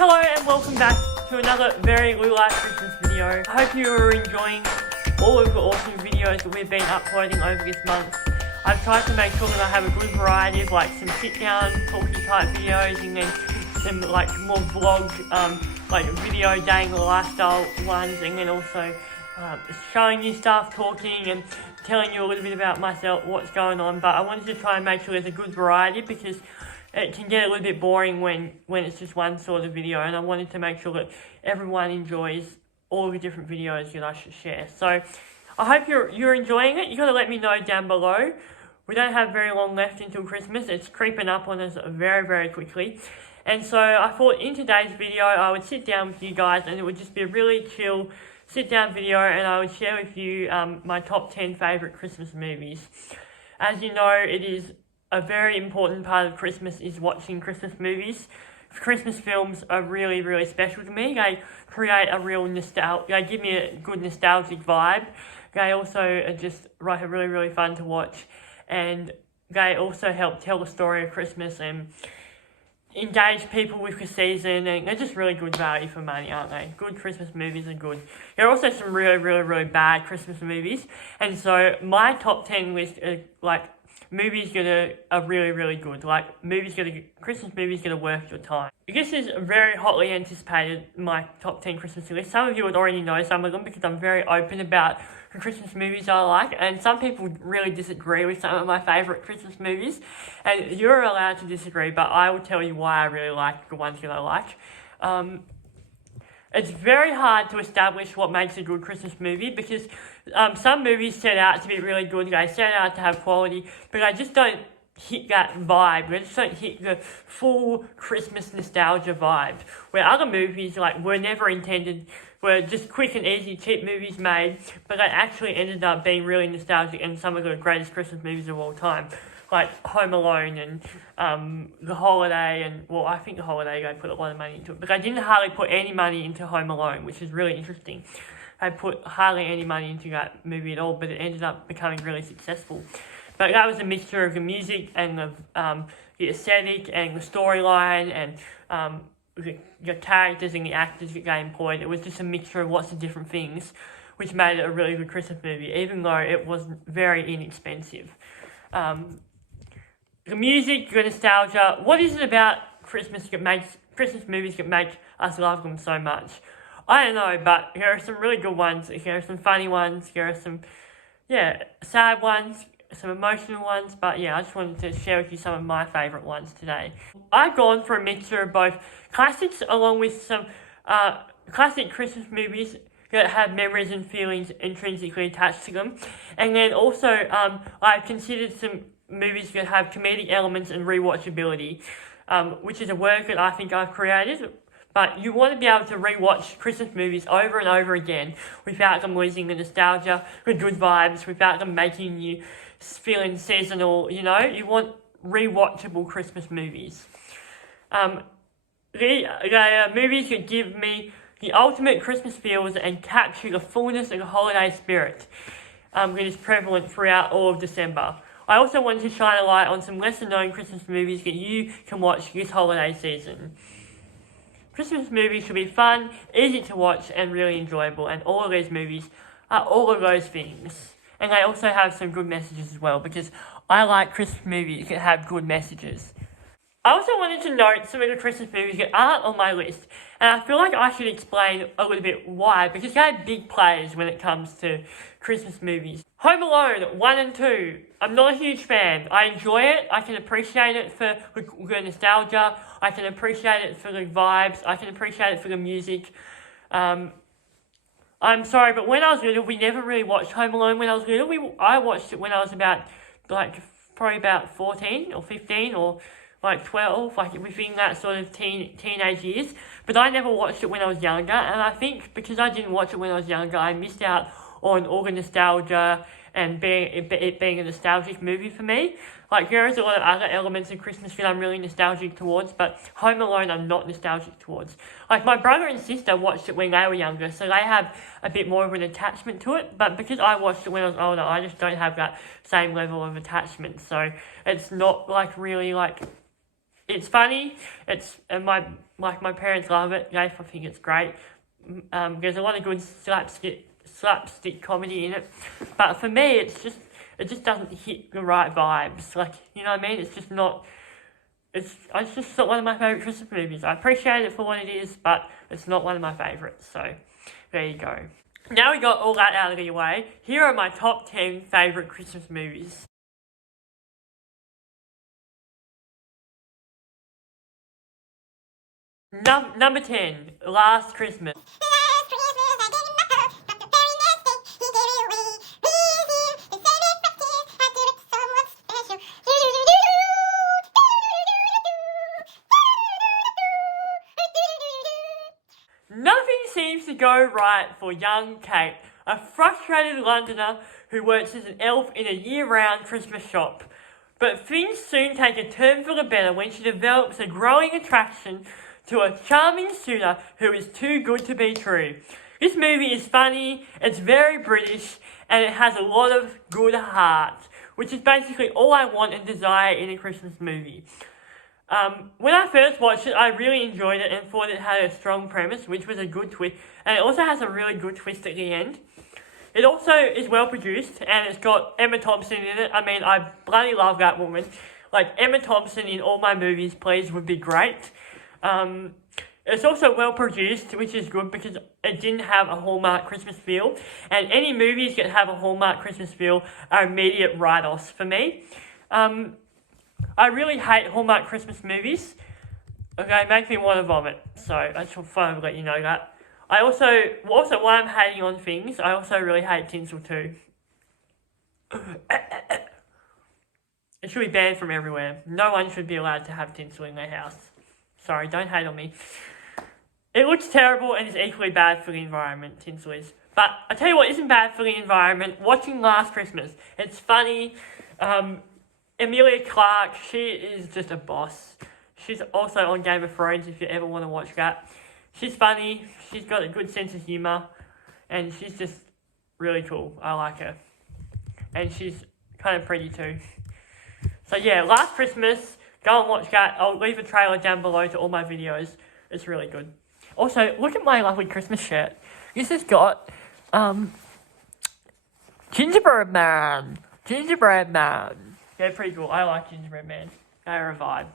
Hello and welcome back to another very Lewlyfe Christmas video. I hope you are enjoying all of the awesome videos that we've been uploading over this month. I've tried to make sure that I have a good variety of like some sit down talky type videos and then some like more vlog like video day in the lifestyle ones, and then also showing you stuff, talking and telling you a little bit about myself, what's going on. But I wanted to try and make sure there's a good variety because it can get a little bit boring when it's just one sort of video, and I wanted to make sure that everyone enjoys all the different videos that I should share. So I hope you're enjoying it. You gotta let me know down below. We don't have very long left until Christmas. It's creeping up on us very, very quickly. And so I thought in today's video I would sit down with you guys and it would just be a really chill sit down video, and I would share with you my top 10 favourite Christmas movies. As you know, it is a very important part of Christmas is watching Christmas movies. Christmas films are really, really special to me. They create a real they give me a good nostalgic vibe. They also are just really, really fun to watch, and they also help tell the story of Christmas and engage people with the season, and they're just really good value for money, aren't they? Good Christmas movies are good. There are also some really bad Christmas movies, and so my top 10 list are like movies that are really good, like Christmas movies that are worth your time. This is very hotly anticipated, my top 10 Christmas list. Some of you would already know some of them because I'm very open about the Christmas movies I like, and some people really disagree with some of my favourite Christmas movies, and you're allowed to disagree, but I will tell you why I really like the ones that I like. It's very hard to establish what makes a good Christmas movie because some movies set out to be really good, they set out to have quality, but they just don't hit that vibe. They just don't hit the full Christmas nostalgia vibe. Where other movies were just quick and easy, cheap movies made, but they actually ended up being really nostalgic and some of the greatest Christmas movies of all time. Like Home Alone and The Holiday, and well, I think The Holiday, they put a lot of money into it, but they didn't hardly put any money into Home Alone, which is really interesting. They put hardly any money into that movie at all, but it ended up becoming really successful. But that was a mixture of the music and the aesthetic and the storyline and the characters and the actors that they employed. It was just a mixture of lots of different things, which made it a really good Christmas movie, even though it was very inexpensive. The music, the nostalgia, what is it about Christmas movies that make us love them so much? I don't know, but there are some really good ones, there are some funny ones, there are some, sad ones, some emotional ones, but I just wanted to share with you some of my favourite ones today. I've gone for a mixture of both classics along with some classic Christmas movies that have memories and feelings intrinsically attached to them, and then also I've considered some movies that have comedic elements and rewatchability, which is a word that I think I've created. But you want to be able to rewatch Christmas movies over and over again without them losing the nostalgia, the good vibes, without them making you feeling seasonal, you know? You want rewatchable Christmas movies. They are movies that give me the ultimate Christmas feels and capture the fullness of the holiday spirit that is prevalent throughout all of December. I also wanted to shine a light on some lesser known Christmas movies that you can watch this holiday season. Christmas movies should be fun, easy to watch and really enjoyable, and all of these movies are all of those things. And they also have some good messages as well, because I like Christmas movies that have good messages. I also wanted to note some of the Christmas movies that aren't on my list, and I feel like I should explain a little bit why, because they have big players when it comes to Christmas movies. Home Alone 1 and 2, I'm not a huge fan. I enjoy it, I can appreciate it for the nostalgia, I can appreciate it for the vibes, I can appreciate it for the music. I'm sorry, but when I was little, we never really watched Home Alone when I was little. I watched it when I was probably about 14 or 15 or 12, within that sort of teenage years. But I never watched it when I was younger, and I think because I didn't watch it when I was younger, I missed out on all the nostalgia and it being a nostalgic movie for me. There is a lot of other elements of Christmas that I'm really nostalgic towards, but Home Alone I'm not nostalgic towards. My brother and sister watched it when they were younger, so they have a bit more of an attachment to it, but because I watched it when I was older, I just don't have that same level of attachment, so it's not really It's funny. And my parents love it. They think it's great. There's a lot of good slapstick comedy in it, but for me, it just doesn't hit the right vibes. Like, you know what I mean? It's just not. It's just not one of my favourite Christmas movies. I appreciate it for what it is, but it's not one of my favourites. So, there you go. Now we got all that out of the way, here are my top 10 favourite Christmas movies. Number 10, Last Christmas. Nothing seems to go right for young Kate, a frustrated Londoner who works as an elf in a year-round Christmas shop. But things soon take a turn for the better when she develops a growing attraction to a charming suitor who is too good to be true. This movie is funny, it's very British, and it has a lot of good heart, which is basically all I want and desire in a Christmas movie. When I first watched it, I really enjoyed it and thought it had a strong premise, which was a good twist, and it also has a really good twist at the end. It also is well produced, and it's got Emma Thompson in it. I mean, I bloody love that woman. Like, Emma Thompson in all my movies, please, would be great. It's also well produced, which is good because it didn't have a Hallmark Christmas feel, and any movies that have a Hallmark Christmas feel are immediate write-offs for me. I really hate Hallmark Christmas movies. Okay, it makes me want to vomit. So I just want to let you know that. I also while I'm hating on things, I also really hate tinsel too. It should be banned from everywhere. No one should be allowed to have tinsel in their house. Sorry, don't hate on me. It looks terrible and is equally bad for the environment, tinsel is. But I tell you what isn't bad for the environment, watching Last Christmas. It's funny. Emilia Clarke, she is just a boss. She's also on Game of Thrones if you ever want to watch that. She's funny, she's got a good sense of humour, and she's just really cool. I like her. And she's kind of pretty too. So yeah, Last Christmas, go and watch that. I'll leave a trailer down below to all my videos. It's really good. Also, look at my lovely Christmas shirt. This has got, Gingerbread Man. Gingerbread Man. Yeah, pretty cool. I like Gingerbread Man. They're a vibe.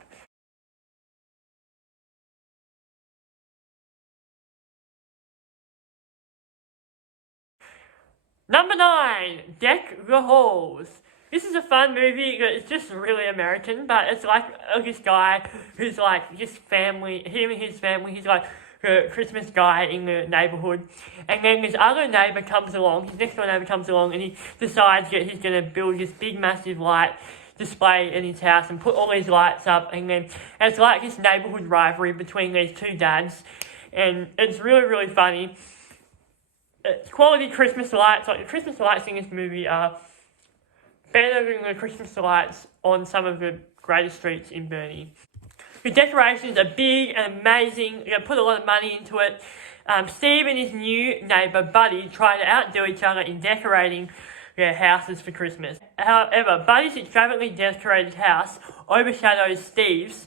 Number 9, Deck the Halls. This is a fun movie. It's just really American, but it's like this guy who's like his family, him and his family, he's like the Christmas guy in the neighbourhood. And then this other neighbour comes along, his next door neighbour comes along, and he decides that he's going to build this big massive light display in his house and put all these lights up, and it's like this neighbourhood rivalry between these two dads, and it's really, really funny. It's quality Christmas lights. Like, the Christmas lights in this movie are better than the Christmas lights on some of the greatest streets in Burnie. The decorations are big and amazing. They put a lot of money into it. Steve and his new neighbour Buddy try to outdo each other in decorating their houses for Christmas. However, Buddy's extravagantly decorated house overshadows Steve's,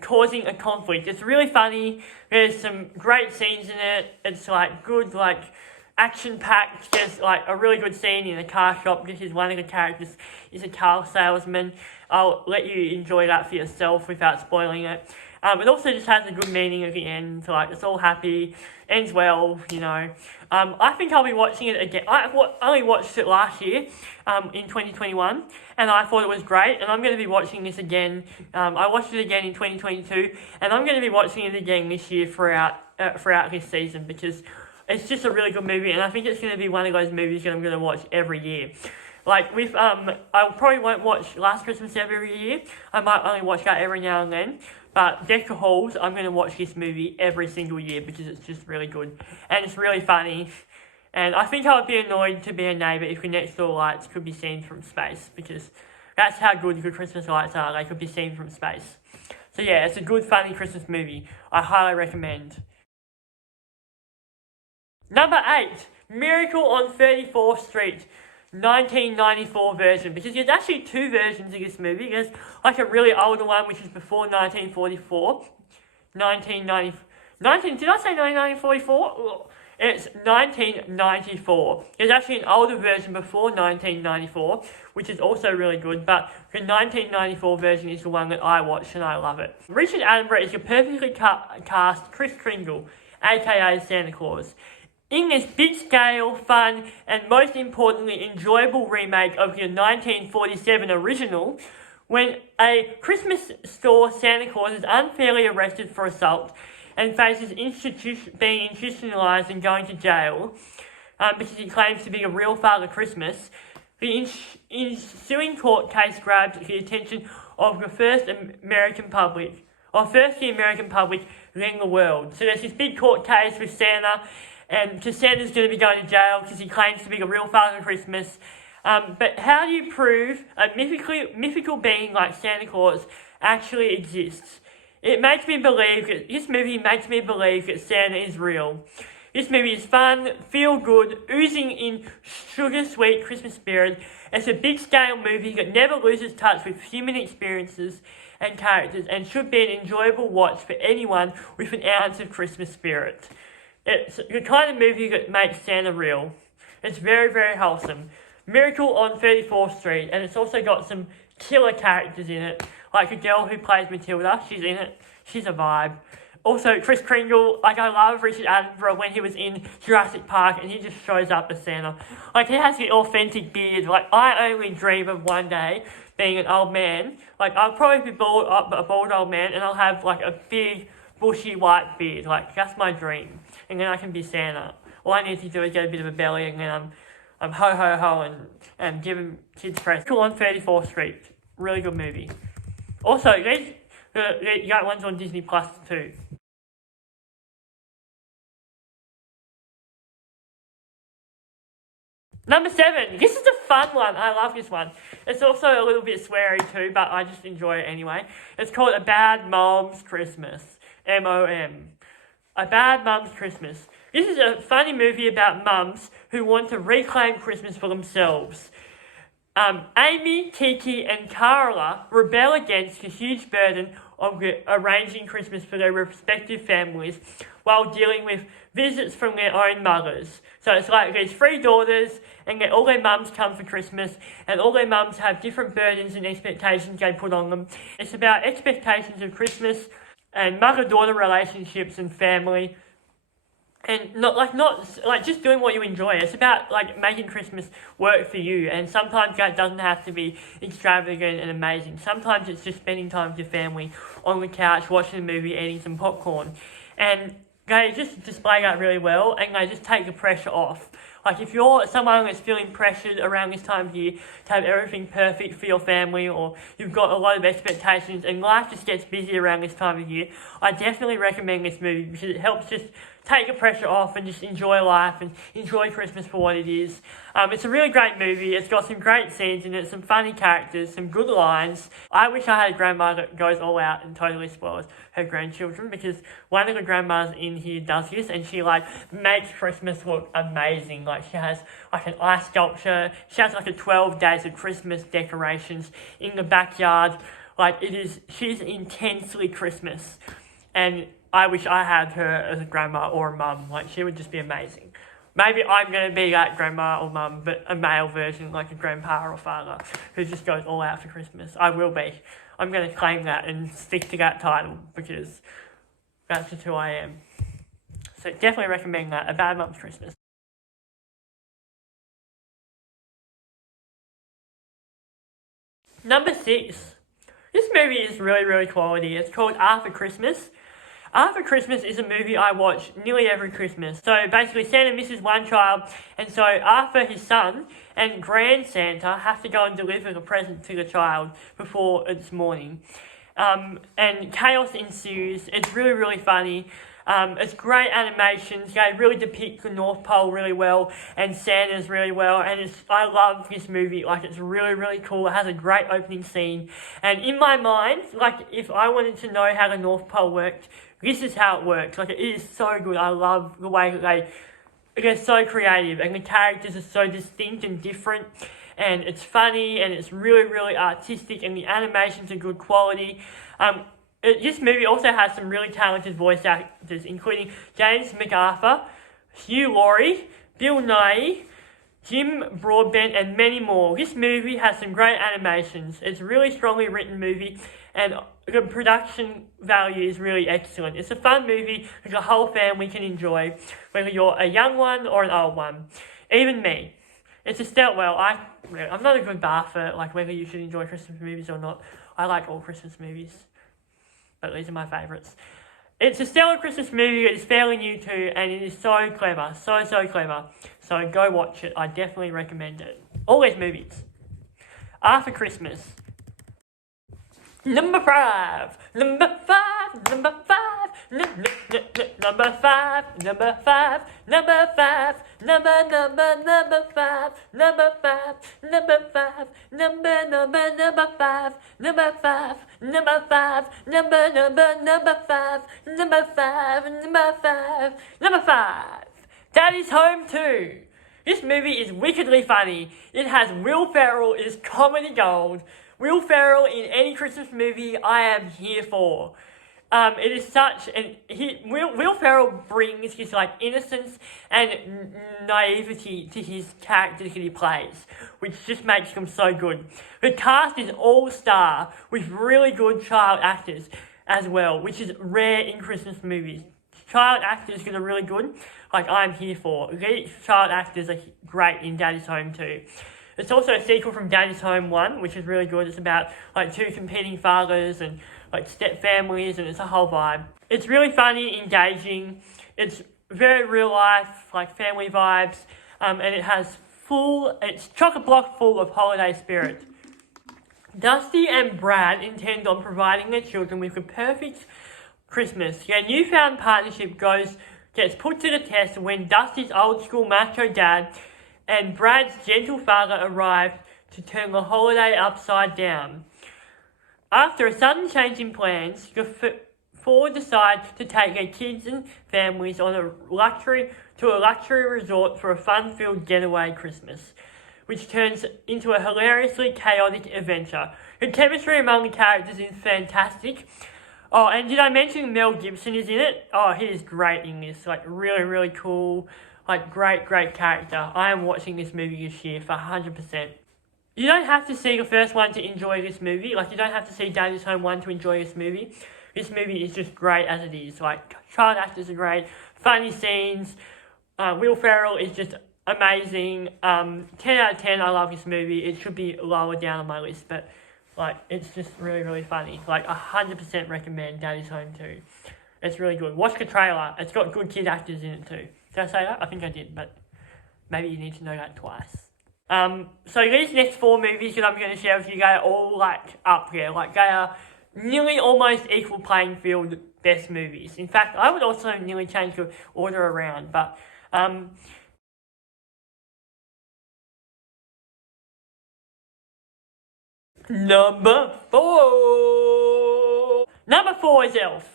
causing a conflict. It's really funny. There's some great scenes in it. It's like good, like action-packed. There's like a really good scene in a car shop. This is one of the characters is a car salesman. I'll let you enjoy that for yourself without spoiling it. It also just has a good meaning at the end. So, like, it's all happy, ends well, you know. I think I'll be watching it again. I only watched it last year, in 2021, and I thought it was great, and I'm going to be watching this again. I watched it again in 2022, and I'm going to be watching it again this year throughout this season, because it's just a really good movie, and I think it's going to be one of those movies that I'm going to watch every year. Like, I probably won't watch Last Christmas every year. I might only watch that every now and then. But Deck the Halls, I'm going to watch this movie every single year because it's just really good. And it's really funny. And I think I would be annoyed to be a neighbour if the next door lights could be seen from space. Because that's how good the Christmas lights are. They could be seen from space. So yeah, it's a good, funny Christmas movie. I highly recommend. Number 8, Miracle on 34th Street. 1994 version, because there's actually two versions of this movie. There's like a really older one, which is before 1944. 1990, did I say 1944? It's 1994. There's actually an older version before 1994, which is also really good, but the 1994 version is the one that I watched and I love it. Richard Attenborough is a perfectly cast Kris Kringle, aka Santa Claus, in this big-scale, fun, and most importantly enjoyable remake of the 1947 original, when a Christmas store Santa Claus is unfairly arrested for assault and faces being institutionalized and going to jail because he claims to be a real Father Christmas, the ensuing court case grabs the attention of the first the American public, then the world. So there's this big court case with Santa, and because Santa's going to be going to jail because he claims to be a real Father Christmas. But how do you prove a mythical being like Santa Claus actually exists? This movie makes me believe that Santa is real. This movie is fun, feel good, oozing in sugar-sweet Christmas spirit. It's a big-scale movie that never loses touch with human experiences and characters, and should be an enjoyable watch for anyone with an ounce of Christmas spirit. It's the kind of movie that makes Santa real. It's very, very wholesome. Miracle on 34th Street, and it's also got some killer characters in it, like the girl who plays Matilda. She's in it. She's a vibe. Also, Kris Kringle, like I love Richard Attenborough when he was in Jurassic Park and he just shows up as Santa. Like, he has the authentic beard. Like, I only dream of one day being an old man. Like, I'll probably be a bald old man, and I'll have like a big bushy white beard. Like, that's my dream. And then I can be Santa. All I need to do is get a bit of a belly, and then I'm ho ho ho and giving kids presents. Cool on 34th Street. Really good movie. Also, the young one's on Disney Plus too. Number 7. This is a fun one. I love this one. It's also a little bit sweary too, but I just enjoy it anyway. It's called A Bad Mom's Christmas. M-O-M. A Bad Mom's Christmas. This is a funny movie about mums who want to reclaim Christmas for themselves. Amy, Kiki, and Carla rebel against the huge burden of arranging Christmas for their respective families while dealing with visits from their own mothers. So it's like there's 3 daughters, and all their mums come for Christmas, and all their mums have different burdens and expectations they put on them. It's about expectations of Christmas and mother-daughter relationships and family. And not just doing what you enjoy. It's about like making Christmas work for you. And sometimes that doesn't have to be extravagant and amazing. Sometimes it's just spending time with your family on the couch, watching a movie, eating some popcorn. And they just display that really well, and they just take the pressure off. Like, if you're someone that's feeling pressured around this time of year to have everything perfect for your family, or you've got a lot of expectations and life just gets busy around this time of year, I definitely recommend this movie because it helps just take the pressure off and just enjoy life and enjoy Christmas for what it is. It's a really great movie. It's got some great scenes in it, some funny characters, some good lines. I wish I had a grandma that goes all out and totally spoils her grandchildren, because one of the grandmas in here does this, and she like makes Christmas look amazing. Like, she has like an ice sculpture. She has like a 12 days of Christmas decorations in the backyard. Like, she's intensely Christmas. And I wish I had her as a grandma or a mum. Like, she would just be amazing. Maybe I'm going to be that grandma or mum, but a male version, like a grandpa or father, who just goes all out for Christmas. I will be. I'm going to claim that and stick to that title, because that's just who I am. So definitely recommend that. A Bad Mom's Christmas. Number 6. This movie is really, really quality. It's called After Christmas. After Christmas is a movie I watch nearly every Christmas. So basically, Santa misses one child, and so Arthur, his son, and Grand Santa have to go and deliver the present to the child before it's morning. And chaos ensues. It's really, really funny. It's great animations. They really depict the North Pole really well, and Santa's really well, and I love this movie. Like, it's really, really cool. It has a great opening scene, and in my mind, like, if I wanted to know how the North Pole worked, this is how it works. Like, it is so good. I love the way that they they're so creative and the characters are so distinct and different, and it's funny and it's really, really artistic, and the animations are good quality. This movie also has some really talented voice actors, including James MacArthur, Hugh Laurie, Bill Nighy, Jim Broadbent, and many more. This movie has some great animations. It's a really strongly written movie, and the production value is really excellent. It's a fun movie that the whole family can enjoy, whether you're a young one or an old one. Even me. It's a stellar, well, I'm not a good bar for like whether you should enjoy Christmas movies or not. I like all Christmas movies, but these are my favourites. It's a stellar Christmas movie that is fairly new too, and it is so clever, so clever. So go watch it. I definitely recommend it. All these movies. After Christmas. Number 5. Number 5. Number 5. Number 5. Number 5. Number 5. Number 5. Number 5. Number 5. Number 5. Number 5. Number 5. Number 5. Number 5. Number 5. Daddy's Home 2. This movie is wickedly funny. It has Will Ferrell is comedy gold. Will Ferrell in any Christmas movie I am here for. It is such an Will Ferrell brings his like innocence and naivety to his characters that he plays, which just makes him so good. The cast is all star with really good child actors as well, which is rare in Christmas movies. Child actors that are really good, like I'm here for. These child actors are great in Daddy's Home 2. It's also a sequel from Daddy's Home 1, which is really good. It's about like two competing fathers and like step families, and it's a whole vibe. It's really funny, engaging. It's very real life, like family vibes, and it's chock-a-block full of holiday spirit. Dusty and Brad intend on providing their children with the perfect Christmas. Their newfound partnership gets put to the test when Dusty's old school macho dad and Brad's gentle father arrive to turn the holiday upside down. After a sudden change in plans, the four decide to take their kids and families on a luxury resort for a fun-filled getaway Christmas, which turns into a hilariously chaotic adventure. The chemistry among the characters is fantastic. Oh, and did I mention Mel Gibson is in it? Oh, he is great in this. Like, really, really cool. Like, great character. I am watching this movie this year for 100%. You don't have to see the first one to enjoy this movie. Like, you don't have to see Daddy's Home 1 to enjoy this movie. This movie is just great as it is. Like, child actors are great. Funny scenes. Will Ferrell is just amazing. 10 out of 10, I love this movie. It should be lower down on my list, but, like, it's just really, really funny. Like, 100% recommend Daddy's Home 2. It's really good. Watch the trailer. It's got good kid actors in it too. Did I say that? I think I did, but maybe you need to know that twice. So these next 4 movies that I'm going to share with you guys are all, like, up there. Like, they are nearly almost equal playing field best movies. In fact, I would also nearly change the order around, but, Number 4. Number 4 is Elf.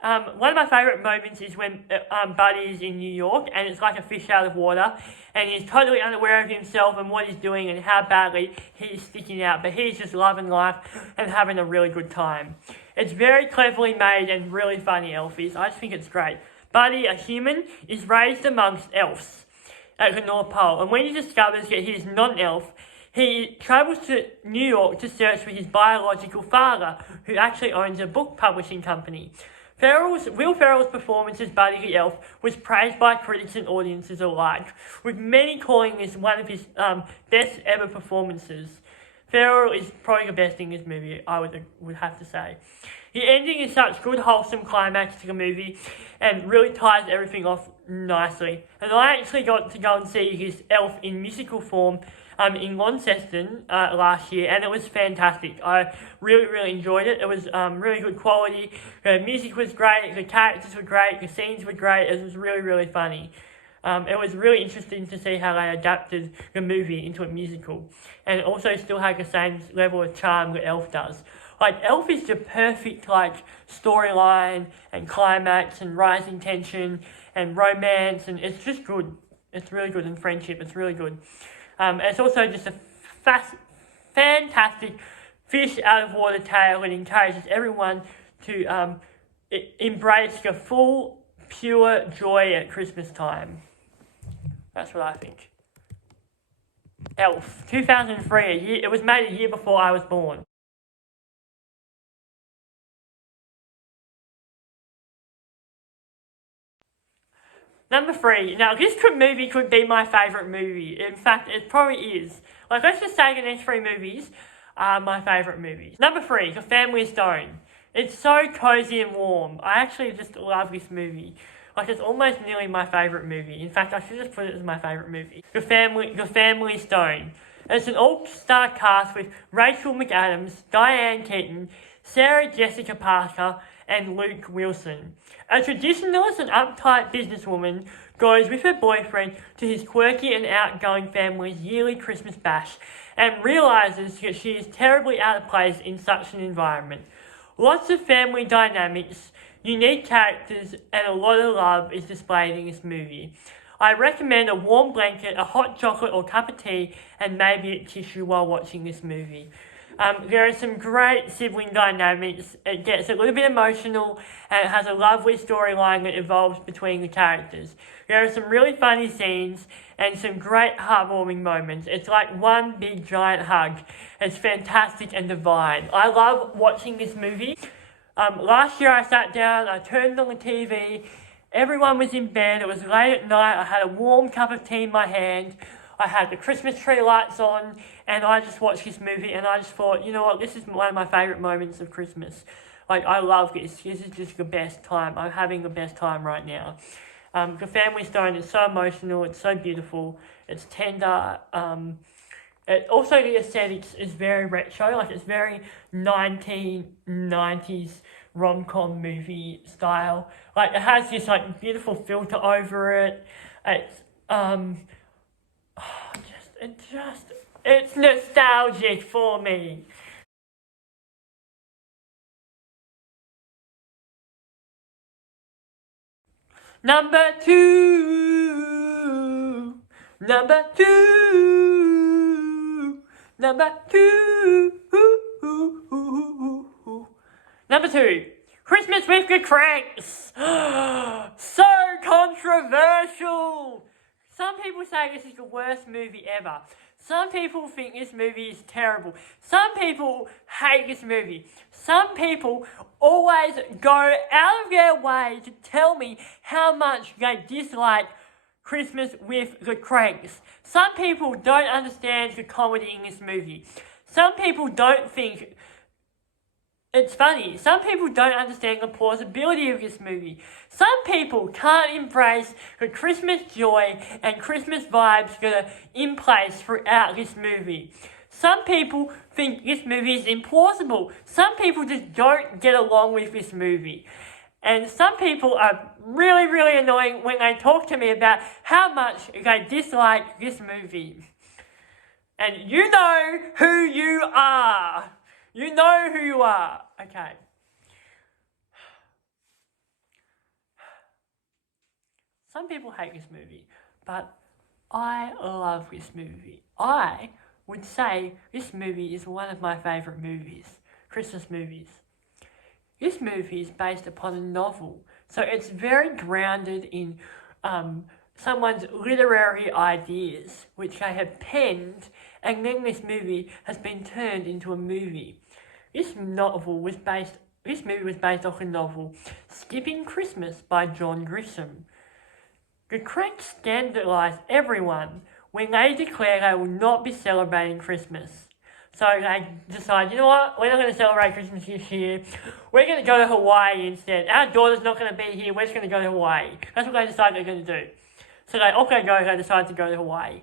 One of my favourite moments is when Buddy is in New York and it's like a fish out of water, and he's totally unaware of himself and what he's doing and how badly he's sticking out, but he's just loving life and having a really good time. It's very cleverly made and really funny, Elf is. I just think it's great. Buddy, a human, is raised amongst elves at the North Pole, and when he discovers that he's not an elf, he travels to New York to search for his biological father, who actually owns a book publishing company. Will Ferrell's performance as Buddy the Elf was praised by critics and audiences alike, with many calling this one of his best ever performances. Ferrell is probably the best in this movie, I would have to say. The ending is such good wholesome climax to the movie and really ties everything off nicely. And I actually got to go and see his Elf in musical form in Launceston last year, and it was fantastic. I really enjoyed it. It was really good quality. The music was great, the characters were great, the scenes were great. It was really funny. It was really interesting to see how they adapted the movie into a musical, and it also still had the same level of charm that Elf does. Like, Elf is the perfect, like, storyline and climax and rising tension and romance, and it's just good. It's really good, and friendship, it's really good. It's also just a fantastic fish out of water tale. It encourages everyone to embrace the full, pure joy at Christmas time. That's what I think. Elf, 2003, it was made a year before I was born. Number 3. Now, this movie could be my favourite movie. In fact, it probably is. Like, let's just say the next 3 movies are my favourite movies. Number 3, The Family Stone. It's so cozy and warm. I actually just love this movie. Like, it's almost nearly my favourite movie. In fact, I should just put it as my favourite movie. The Family Stone. It's an all-star cast with Rachel McAdams, Diane Keaton, Sarah Jessica Parker, and Luke Wilson. A traditionalist and uptight businesswoman goes with her boyfriend to his quirky and outgoing family's yearly Christmas bash and realises that she is terribly out of place in such an environment. Lots of family dynamics, unique characters, and a lot of love is displayed in this movie. I recommend a warm blanket, a hot chocolate or cup of tea, and maybe a tissue while watching this movie. There are some great sibling dynamics. It gets a little bit emotional, and it has a lovely storyline that evolves between the characters. There are some really funny scenes and some great heartwarming moments. It's like one big giant hug. It's fantastic and divine. I love watching this movie. Last year I sat down, I turned on the TV, everyone was in bed, it was late at night, I had a warm cup of tea in my hand, I had the Christmas tree lights on, and I just watched this movie, and I just thought, you know what, this is one of my favourite moments of Christmas. Like, I love this. This is just the best time. I'm having the best time right now. The Family Stone is so emotional, it's so beautiful, it's tender. Also, the aesthetics is very retro, like it's very 1990s rom-com movie style. Like, it has this, like, beautiful filter over it. It's nostalgic for me. Number 2. Number 2. Number 2. Number 2. Christmas with the Cranks. So controversial. Some people say this is the worst movie ever. Some people think this movie is terrible. Some people hate this movie. Some people always go out of their way to tell me how much they dislike Christmas with the Cranks. Some people don't understand the comedy in this movie. Some people don't think it's funny. Some people don't understand the plausibility of this movie. Some people can't embrace the Christmas joy and Christmas vibes that are in place throughout this movie. Some people think this movie is implausible. Some people just don't get along with this movie. And some people are really, really annoying when they talk to me about how much they dislike this movie. And you know who you are. You know who you are. Okay. Some people hate this movie, but I love this movie. I would say this movie is one of my favourite movies, Christmas movies. This movie is based upon a novel, so it's very grounded in someone's literary ideas, which they have penned, and then this movie has been turned into a movie. This movie was based off a novel, Skipping Christmas by John Grisham. The Cranks scandalise everyone when they declare they will not be celebrating Christmas. So they decide, you know what, we're not going to celebrate Christmas this year, we're going to go to Hawaii instead. Our daughter's not going to be here, we're just going to go to Hawaii. That's what they decide they're going to do. So they decide to go to Hawaii.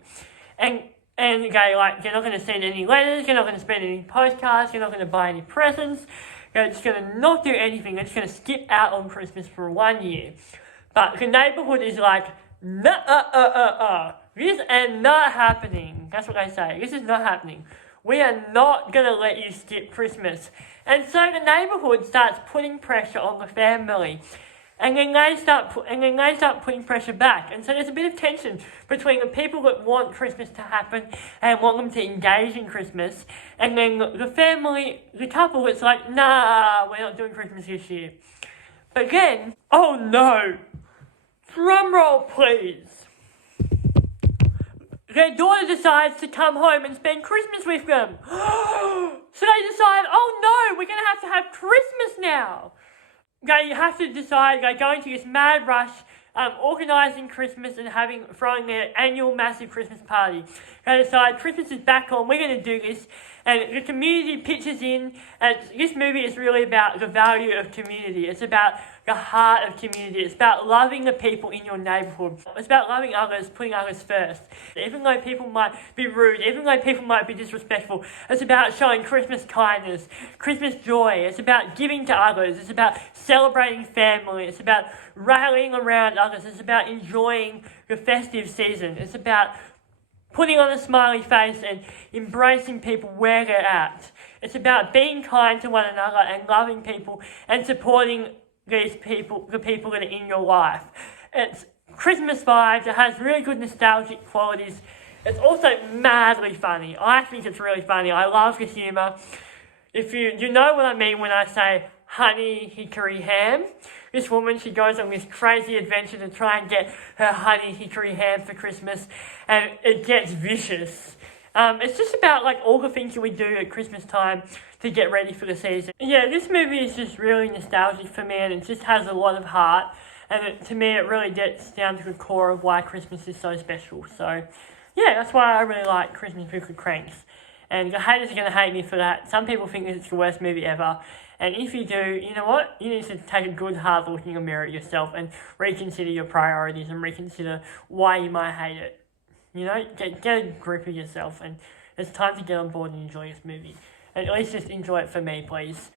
And they're not going to send any letters, they're not going to spend any postcards, they're not going to buy any presents, they're just going to not do anything, they're just going to skip out on Christmas for 1 year. But the neighbourhood is like, this is not happening. That's what they say, this is not happening. We are not going to let you skip Christmas. And so the neighbourhood starts putting pressure on the family. And then they start putting pressure back. And so there's a bit of tension between the people that want Christmas to happen and want them to engage in Christmas. And then the couple that's like, nah, we're not doing Christmas this year. But then, oh no, drum roll please. Their daughter decides to come home and spend Christmas with them. So they decide, oh no, we're going to have Christmas now. They have to decide, they're going to this mad rush, organising Christmas and throwing their annual massive Christmas party. They decide Christmas is back on, we're going to do this. And the community pitches in, and this movie is really about the value of community. It's about the heart of community. It's about loving the people in your neighbourhood. It's about loving others, putting others first. Even though people might be rude, even though people might be disrespectful, it's about showing Christmas kindness, Christmas joy. It's about giving to others. It's about celebrating family. It's about rallying around others. It's about enjoying the festive season. It's about putting on a smiley face and embracing people where they're at. It's about being kind to one another and loving people and supporting these people, the people that are in your life. It's Christmas vibes. It has really good nostalgic qualities. It's also madly funny. I think it's really funny. I love the humour. If you know what I mean when I say honey hickory ham. This woman, she goes on this crazy adventure to try and get her honey hickory ham for Christmas, and it gets vicious. It's just about like all the things that we do at Christmas time to get ready for the season. Yeah, this movie is just really nostalgic for me, and it just has a lot of heart, and to me it really gets down to the core of why Christmas is so special. So yeah, that's why I really like Christmas with the Cranks. And the haters are going to hate me for that. Some people think it's the worst movie ever. And if you do, you know what? You need to take a good hard look in the mirror at yourself and reconsider your priorities and reconsider why you might hate it. You know, get a grip of yourself, and it's time to get on board and enjoy this movie. And at least just enjoy it for me, please.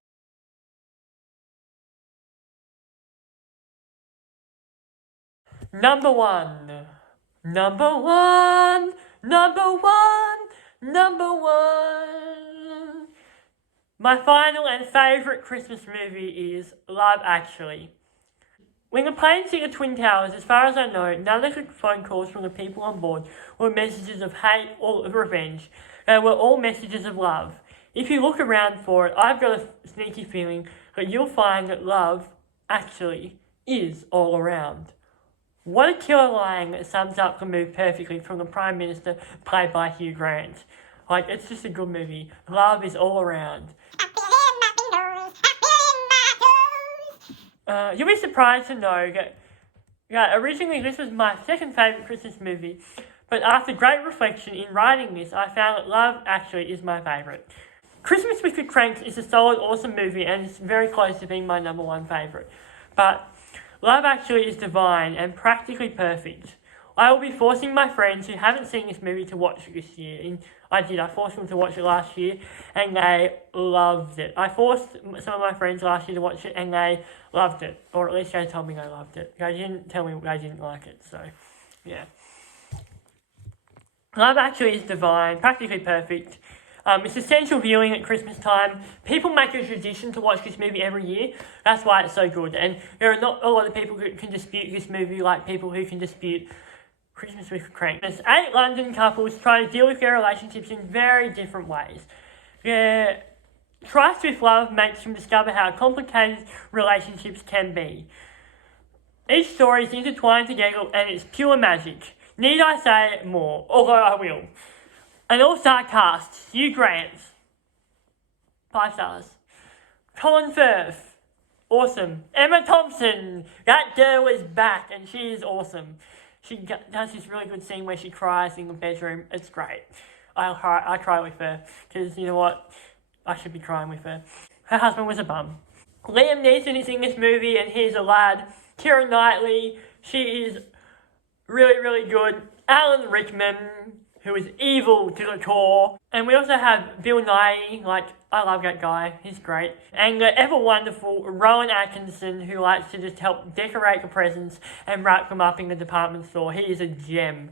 Number one. My final and favourite Christmas movie is Love Actually. When the planes hit the Twin Towers, as far as I know, none of the phone calls from the people on board were messages of hate or of revenge. They were all messages of love. If you look around for it, I've got a sneaky feeling that you'll find that love actually is all around. What a killer line that sums up the mood perfectly from the Prime Minister, played by Hugh Grant. Like, it's just a good movie. Love is all around. You'll be surprised to know that originally this was my second favourite Christmas movie, but after great reflection in writing this, I found that Love Actually is my favourite. Christmas with the Cranks is a solid, awesome movie, and it's very close to being my number one favourite. But Love Actually is divine and practically perfect. I will be forcing my friends who haven't seen this movie to watch it this year. I forced them to watch it last year, and they loved it. I forced some of my friends last year to watch it, and they loved it. Or at least they told me they loved it. They didn't tell me they didn't like it, so yeah. Love Actually is divine, practically perfect. It's essential viewing at Christmas time. People make it a tradition to watch this movie every year. That's why it's so good. And there are not a lot of people who can dispute this movie like people who can dispute Christmas with Cranks. 8 London couples try to deal with their relationships in very different ways. Their trust with love makes them discover how complicated relationships can be. Each story is intertwined together and it's pure magic. Need I say more? Although I will. An all-star cast: Hugh Grant, 5 stars. Colin Firth, awesome. Emma Thompson, that girl is back and she is awesome. She does this really good scene where she cries in the bedroom. It's great. I cry with her, because you know what? I should be crying with her. Her husband was a bum. Liam Neeson is in this movie and he's a lad. Keira Knightley, she is really, really good. Alan Rickman, who is evil to the core. And we also have Bill Nighy, I love that guy, he's great. And the ever wonderful Rowan Atkinson, who likes to just help decorate the presents and wrap them up in the department store. He is a gem.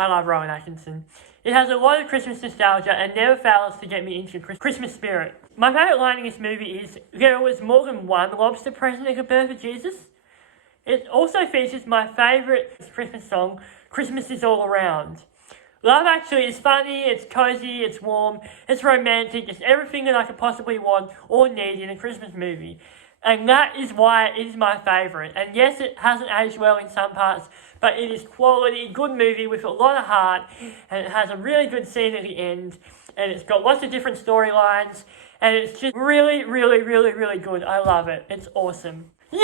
I love Rowan Atkinson. It has a lot of Christmas nostalgia and never fails to get me into Christmas spirit. My favourite line in this movie is, "There was more than one lobster present at the birth of Jesus." It also features my favourite Christmas song, "Christmas is All Around." Love Actually is funny, it's cozy, it's warm, it's romantic, it's everything that I could possibly want or need in a Christmas movie. And that is why it is my favourite. And yes, it hasn't aged well in some parts, but it is quality, good movie with a lot of heart, and it has a really good scene at the end, and it's got lots of different storylines, and it's just really, really, really, really good. I love it. It's awesome. Yay!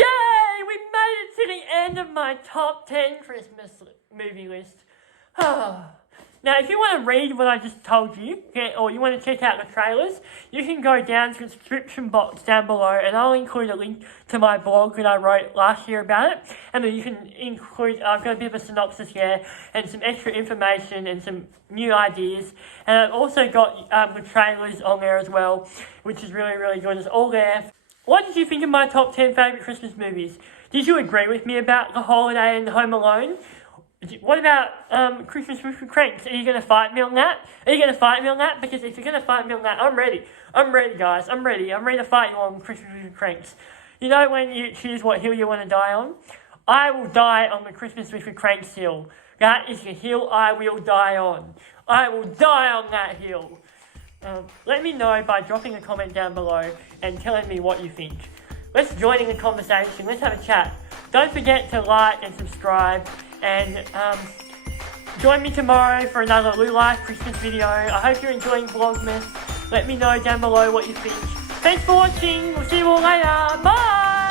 We made it to the end of my top 10 Christmas movie list. Now, if you want to read what I just told you, or you want to check out the trailers, you can go down to the description box down below, and I'll include a link to my blog that I wrote last year about it. And then you can include, I've got a bit of a synopsis here, and some extra information, and some new ideas. And I've also got the trailers on there as well, which is really, really good. It's all there. What did you think of my top 10 favourite Christmas movies? Did you agree with me about The Holiday and Home Alone? What about Christmas with the Cranks? Are you going to fight me on that? Are you going to fight me on that? Because if you're going to fight me on that, I'm ready. I'm ready, guys. I'm ready. I'm ready to fight you on Christmas with the Cranks. You know when you choose what hill you want to die on? I will die on the Christmas with the Cranks hill. That is the hill I will die on. I will die on that hill. Let me know by dropping a comment down below and telling me what you think. Let's join in the conversation. Let's have a chat. Don't forget to like and subscribe. And join me tomorrow for another Lewlyfe Christmas video. I hope you're enjoying Vlogmas. Let me know down below what you think. Thanks for watching. We'll see you all later. Bye!